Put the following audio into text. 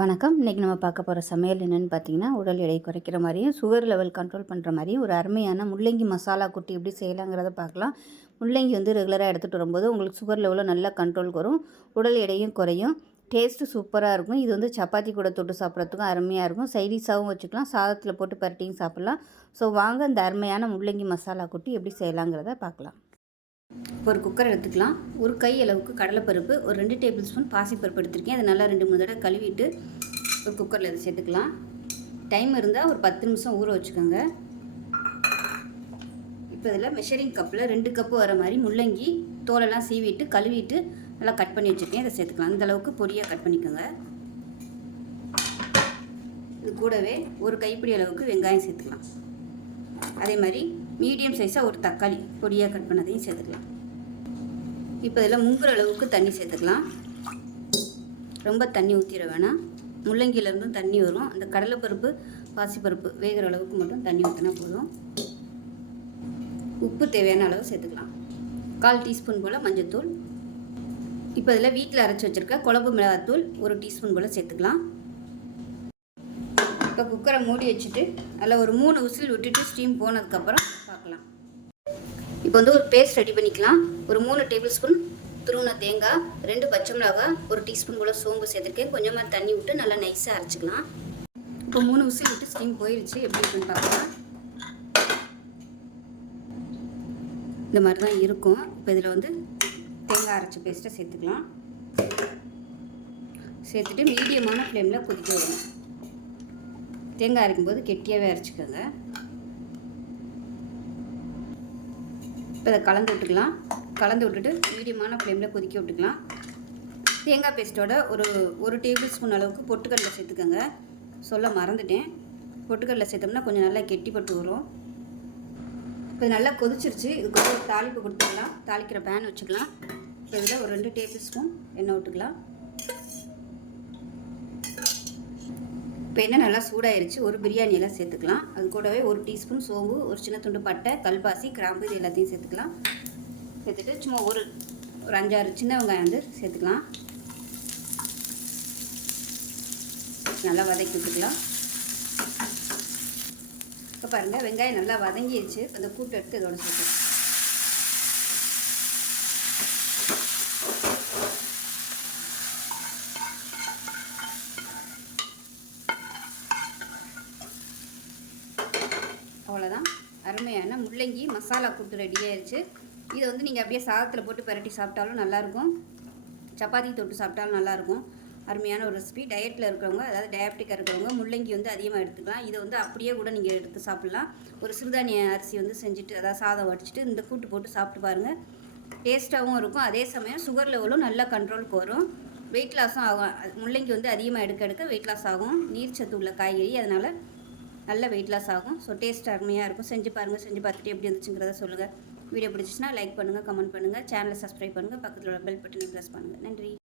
வணக்கம். இன்றைக்கி நம்ம பார்க்க போகிற சமையல் என்னென்னு பார்த்தீங்கன்னா உடல் எடை குறைக்கிற மாதிரியும் சுகர் லெவல் கண்ட்ரோல் பண்ணுற மாதிரியும் ஒரு அருமையான முள்ளங்கி மசாலா குட்டி எப்படி செய்யலாங்கிறத பார்க்கலாம். முள்ளங்கி வந்து ரெகுலராக எடுத்துகிட்டு வரும்போது உங்களுக்கு சுகர் லெவலில் நல்லா கண்ட்ரோலுக்கு வரும். உடல் எடையும் குறையும். டேஸ்ட்டு சூப்பராக இருக்கும். இது வந்து சப்பாத்தி கூட தொட்டு சாப்பிட்றதுக்கும் அருமையாக இருக்கும். சைடிஷாகவும் வச்சுக்கலாம். சாதத்தில் போட்டு பரட்டியும் சாப்பிட்லாம். ஸோ வாங்க இந்த அருமையான முள்ளங்கி மசாலா குட்டி எப்படி செய்யலாங்கிறத பார்க்கலாம். இப்போ ஒரு குக்கர் எடுத்துக்கலாம். ஒரு கை அளவுக்கு கடலைப்பருப்பு ஒரு ரெண்டு டேபிள் ஸ்பூன் பாசிப்பருப்பு எடுத்திருக்கேன். அதை நல்லா ரெண்டு மூணு தடவை கழுவிட்டு ஒரு குக்கரில் இதை சேர்த்துக்கலாம். டைம் இருந்தால் ஒரு பத்து நிமிஷம் ஊற வச்சுக்கோங்க. இப்போ இதில் மெஷரிங் கப்பில் ரெண்டு கப்பு வர மாதிரி முள்ளங்கி தோலெல்லாம் சீவிட்டு கழுவிட்டு நல்லா கட் பண்ணி வச்சுருக்கேன். இதை சேர்த்துக்கலாம். அந்த அளவுக்கு பொடியாக கட் பண்ணிக்கோங்க. இது கூடவே ஒரு கைப்பிடி அளவுக்கு வெங்காயம் சேர்த்துக்கலாம். அதே மாதிரி மீடியம் சைஸாக ஒரு தக்காளி பொடியாக கட் பண்ணதையும் சேர்த்துக்கலாம். இப்போ இதில் முங்குற அளவுக்கு தண்ணி சேர்த்துக்கலாம். ரொம்ப தண்ணி ஊற்றிட வேணாம். முள்ளங்கியிலேருந்தும் தண்ணி வரும். அந்த கடலைப்பருப்பு பாசிப்பருப்பு வேகிற அளவுக்கு மட்டும் தண்ணி ஊற்றினா போதும். உப்பு தேவையான அளவு சேர்த்துக்கலாம். கால் டீஸ்பூன் போல் மஞ்சத்தூள். இப்போ இதில் வீட்டில் அரைச்சி வச்சுருக்க குழம்பு மிளகாத்தூள் ஒரு டீஸ்பூன் போல் சேர்த்துக்கலாம். இப்போ குக்கரை மூடி வச்சுட்டு அதில் ஒரு மூணு விசில் விட்டுட்டு ஸ்டீம் போனதுக்கப்புறம் பார்க்கலாம். இப்போ வந்து ஒரு பேஸ்ட் ரெடி பண்ணிக்கலாம். ஒரு மூணு டேபிள் ஸ்பூன் துருவின தேங்காய் ரெண்டு பச்சை மிளகாய் ஒரு டீஸ்பூன் கூட சோம்பு சேர்த்துருக்கேன் கொஞ்சமாக தண்ணி விட்டு நல்லா நைஸாக அரைச்சிக்கலாம். இப்போ மூணு விசில் விட்டு ஸ்டீம் போயிடுச்சு எப்படி இருக்குன்னு பார்க்கலாம். இந்த மாதிரி தான் இருக்கும். இப்போ இதில் வந்து தேங்காய் அரைச்சி பேஸ்ட்டை சேர்த்துக்கலாம். சேர்த்துட்டு மீடியமான ஃப்ளேமில் கொதிக்க விடணும். தேங்காய் அரைக்கும்போது கெட்டியாகவே அரைச்சிக்கோங்க. இப்போ இதை கலந்து விட்டுக்கலாம். கலந்து விட்டுட்டு மீடியமான ஃப்ளேமில் கொதிக்க விட்டுக்கலாம். தேங்காய் பேஸ்ட்டோட ஒரு ஒரு டேபிள் ஸ்பூன் அளவுக்கு பொட்டுக்கடலை சேர்த்துக்கோங்க. சொல்ல மறந்துட்டேன். பொட்டுக்கடலை சேர்த்தோம்னா கொஞ்சம் நல்லா கெட்டிப்பட்டு வரும். இப்போ நல்லா கொதிச்சிருச்சு. இதுக்கு ஒரு தாளிப்பு கொடுத்துக்கலாம் தாளிக்கிற பேன் வச்சுக்கலாம். இப்போ இதில் ஒரு ரெண்டு டேபிள் ஸ்பூன் எண்ணெய் விட்டுக்கலாம். இப்போ என்ன நல்லா சூடாயிருச்சு ஒரு பிரியாணி எல்லாம் சேர்த்துக்கலாம். அது கூடவே ஒரு டீஸ்பூன் சோம்பு ஒரு சின்ன துண்டு பட்டை கல்பாசி கிராம்பு இது எல்லாத்தையும் சேர்த்துக்கலாம். சேர்த்துட்டு சும்மா ஒரு ஒரு அஞ்சாறு சின்ன வெங்காயம் வந்து சேர்த்துக்கலாம். நல்லா வதக்கி விட்டுக்கலாம். இப்போ பாருங்கள் வெங்காயம் நல்லா வதங்கிடுச்சு அந்த கூட்டை எடுத்து இதோட சேர்த்துக்கலாம் அருமையான முள்ளங்கி மசாலா கூட்டு ரெடி ஆயிடுச்சு இதை வந்து நீங்கள் அப்படியே சாதத்தில் போட்டு பரட்டி சாப்பிட்டாலும் நல்லாயிருக்கும். சப்பாத்தி தொட்டு சாப்பிட்டாலும் நல்லாயிருக்கும். அருமையான ஒரு ரெசிபி டயட்டில் இருக்கிறவங்க அதாவது டயபெட்டிக்காக இருக்கிறவங்க முள்ளங்கி வந்து அதிகமாக எடுத்துக்கலாம். இதை வந்து அப்படியே கூட நீங்கள் எடுத்து சாப்பிட்லாம். ஒரு சிறுதானிய அரிசி வந்து செஞ்சுட்டு அதாவது சாதம் வடிச்சிட்டு இந்த கூட்டு போட்டு சாப்பிட்டு பாருங்கள் டேஸ்ட்டாகவும் இருக்கும். அதே சமயம் சுகர் லெவலும் நல்லா கண்ட்ரோலுக்கு வரும். வெயிட் லாஸும் ஆகும். முள்ளங்கி வந்து அதிகமாக எடுக்க எடுக்க வெயிட் லாஸ் ஆகும். நீர் சத்து உள்ள காய்கறி. அதனால் நல்ல வெயிட் லாஸ் ஆகும். ஸோ டேஸ்ட் அருமையாக இருக்கும். செஞ்சு பாருங்கள் செஞ்சு பார்த்துட்டு எப்படி இருந்துச்சுங்கிறத சொல்லுங்கள் வீடியோ பிடிச்சிச்சின்னா லைக் பண்ணுங்கள் கமெண்ட் பண்ணுங்கள் சேனலை சப்ஸ்கிரைப் பண்ணுங்கள் பக்கத்தில் உள்ள பெல் பட்டனை ப்ரெஸ் பண்ணுங்கள் நன்றி.